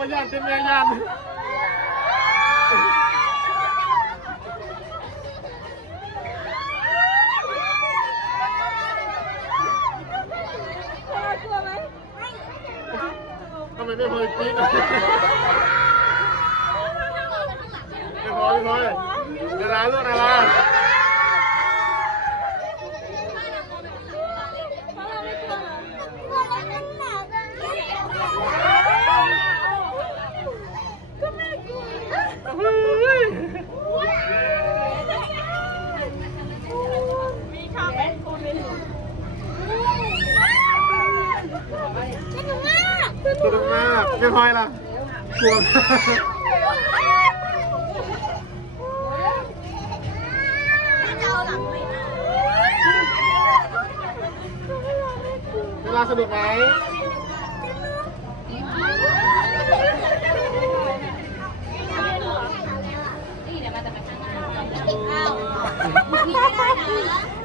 ว่ายานเป็นแม่ยานกลัวไหมทำไมไม่พอยปีนไม่พอยไม่พอยเวลาลูกเวลา นุกมากพี่พอยล่ะกลัวเวลาสนุกไหม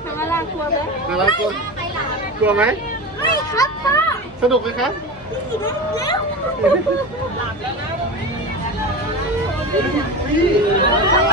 ทำอะไรกลัวไหมดารากลัวกลัวไหมไม่ครับพ่อสนุกไหมครับ แล้วดา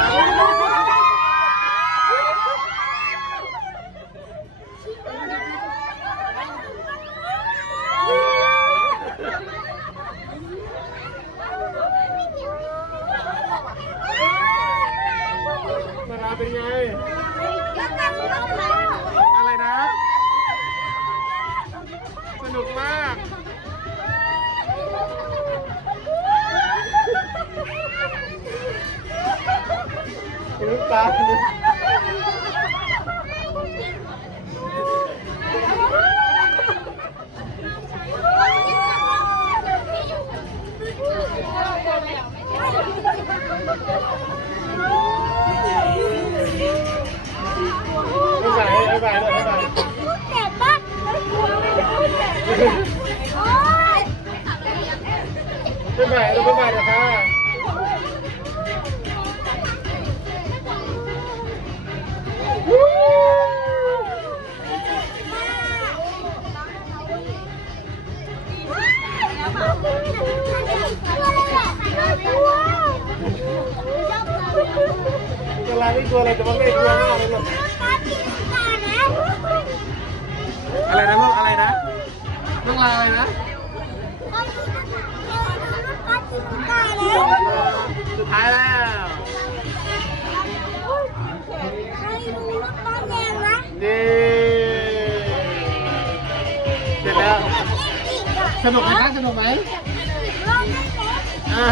ดารไม่กลัวอะไรแต่ว่าไม่กลัวมากเลยลูกอะไรนะลูกอะไรนะลูกอะไรนะสุดท้ายแล้วนี่เสร็จแล้วสนุกไหมคะสนุกไหมอ่า